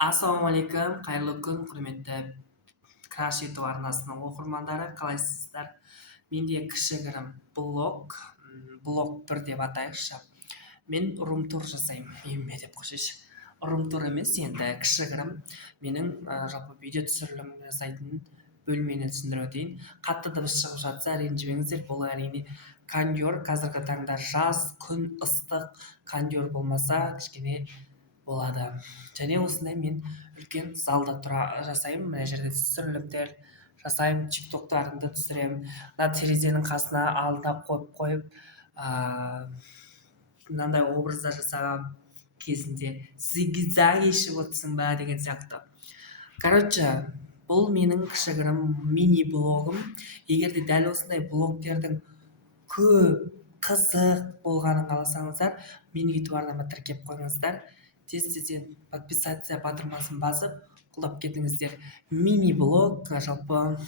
Ассалаумағалейкум, қайырлы күн, құрметті Краш YouTube арнасының оқырмандары, қалайсыздар? Менде кішігірім блог 1 деп атайықшы. Мен рум-тур жасаймын, үйіме деп қойсайшы. Рум-тур емес, енді кішігірім менің жалпы видео түсірілім жасайтын бөлмені түсіндіріп өтейін. Қатты дыбыс шығып жатса ренжімеңіздер, бұл әрине кондер. Қазіргі таңда жаз, күн ыстық, кондер болмаса кішкене болады. Және осындай мен үлкен залда жасаймын. Мына жерде түсірілімдер жасаймын, тиктоктарымды түсіремін. Мына терезенің қасына алдына қойып мынандай образдар жасаған кезінде зигзаг ішіп отырсың ба деген сияқты. Короче, бұл менің кішігірім мини-блогым. Егер де дәл осындай блогтердің көп қызық болғанын қаласаңыздар, менің YouTube арнама тіркеп қойыңыздар. Тез-тезден подписация батырмасын басып, құлдап кетіңіздер. Мини-блог, жалпы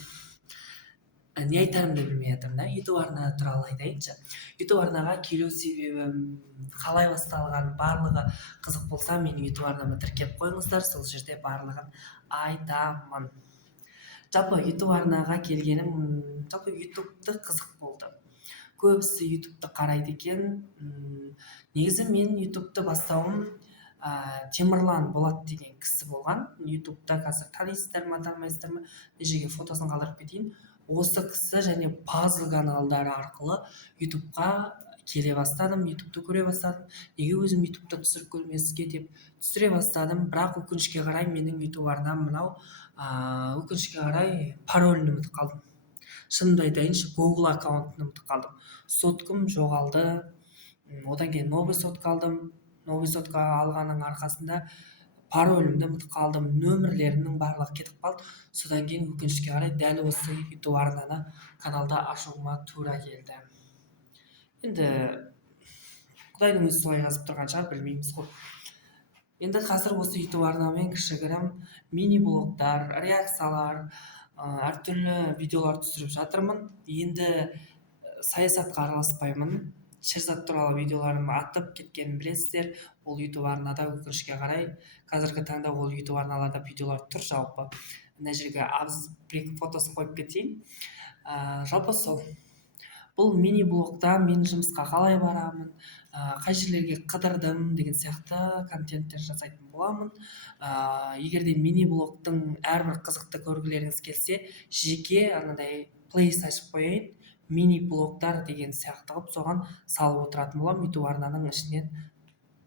не айтарымды білмей жатырмын да, YouTube арна туралы айтайыншы. YouTube арнаға келу себебім қалай басталған, барлығы қызық болса, менің YouTube арнама тіркеп қойыңыздар, сол жерде барлығын айтамын. Жалпы YouTube арнаға келгенім, жалпы YouTube'ты қызық болды. Көбісі YouTube'ты қарайды екен. Негізі мен YouTube'ты бастауым Темірлан Болат деген кісі болған. YouTube'та қазір танисыздар ма, танымайсыздар ма, нежеге фотосын қалдырып кетейін. Осы кісі және пазл каналдары арқылы YouTube'ға келе бастадым, YouTube'ты көре бастадым. Неге өзім YouTube'та түсіріп көрмеске деп түсіре бастадым. Бірақ өкінішке қарай менің YouTube арнам мынау, өкінішке қарай паролін ұмытып қалдым. Шынымды айтайыншы, Google аккаунтын ұмытып қалдым. Соткым жоғалды. Одан кейін новый сотка алдым. Новый сотка алғанның арқасында паролімді ұмытып қалдым. Нөмірлерімнің барлығы кетіп қалды. Содан кейін өкінішке қарай дәл осы YouTube арнаны каналда ашуыма тура келді. Енді Құдайдың өзі солай жазып тұрған шығар, білмейміз ғой. Енді қазір осы YouTube арнамен кішігірім мини-блогтар, реакциялар, әртүрлі видеолар түсіріп жатырмын. Енді саясатқа араласпаймын. Шерзат туралы видеоларым атып кеткенін білесіздер. Ол YouTube арнада өкінішке қарай қазіргі таңда ол YouTube арналарда видеолар тұр жалпы. Мына жерге бір-екі фотосын қойып кетейін. Жалпы сол. Бұл мини-блогта мен жұмысқа қалай барамын, қай жерлерге қыдырдым деген сияқты контенттер жасайтын боламын. Егер де мини-блогтың әрбір қызықты көргілеріңіз келсе, жеке анадай плейс ашып қояйын. Мини-блогтар деген сияқты қылып соған салып отыратын боламын YouTube арнаның ішінен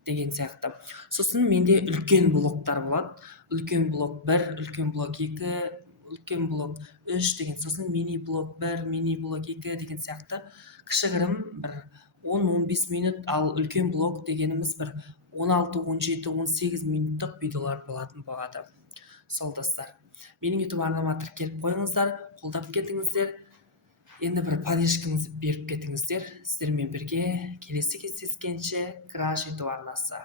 деген сияқты. Сосын менде үлкен блогтар болады. Үлкен блог 1, үлкен блог 2, үлкен блог 3 деген, сосын мини-блог 1, мини-блог 2 деген сияқты кішігірім бір 10-15 минут, ал үлкен блог дегеніміз бір 16, 17, 18 минуттық видеолар болатын болады. Сол достар. Менің YouTube арнама тіркеліп қойыңыздар, қолдап кетіңіздер. Енді бір поддержкаңызды беріп кетіңіздер. Сіздермен бірге келесі кездескенше Краш YouTube арнасы.